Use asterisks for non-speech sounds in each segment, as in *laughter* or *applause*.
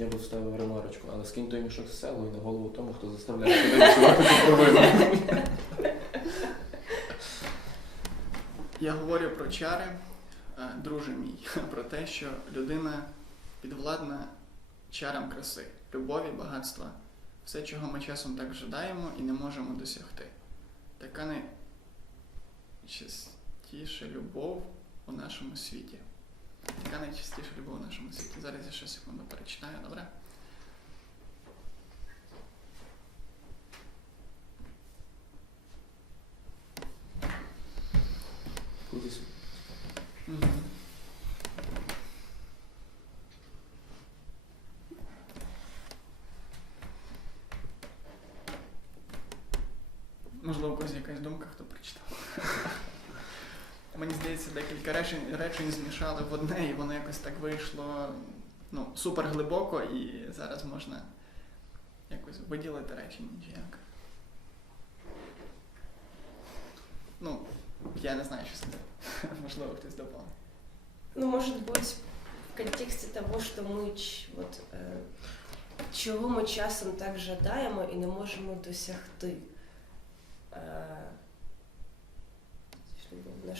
Я би вставив ремарочку, але скинь той мішок з селу і на голову тому, хто заставляє тебе відчувати цю провину. Я говорю про чари, е, друже мій, *laughs* про те, що людина підвладна чарам краси, любові, багатства, все, чого ми часом так жадаємо і не можемо досягти. Така найчастіша любов у нашому світі. Така найчастіша любов у нашому світі. Зараз я ще секунду перечитаю, добре? Кудись. Мгм. Можливо, у когось якась думка, хто прочитав. Мені здається, декілька речень, речень змішали в одне, і воно якось так вийшло ну, супер глибоко, і зараз можна якось виділити речення чи як. Ну, я не знаю, що сказати. *laughs* Можливо, хтось доповнить. Ну, может быть, в контексте того, що ми ч- от, е, чого ми часом так жадаємо і не можемо досягти е,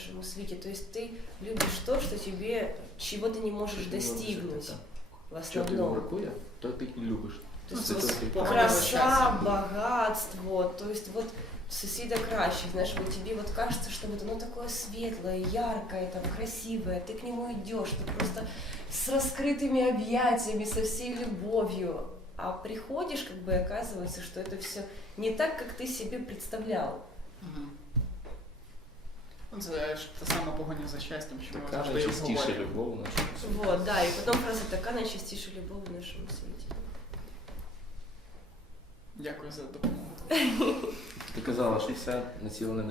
в нашому світі. То есть ты любишь то, что тебе чего ты не можешь достигнуть в Що тобі основном. бракує, то ти і любиш. То Ну, есть це вот трохи погано краса, щастя. богатство, то есть вот сусіда краще, знаешь, вот тебе вот кажется, что вот оно такое светлое, яркое, там, красивое, ты к нему идешь, ты просто с раскрытыми объятиями, со всей любовью, а приходишь, как бы, и оказывается, что это все не так, как ты себе представлял. Мгм. Ну, Це ж та сама погоня за щастям, що ми Така завжди найчастіша любов у нашому світі. Вот, да, и потом фраза «такая найчастіша любов в нашому світі». Дякую за допомогу. Ти казала, що все націлене на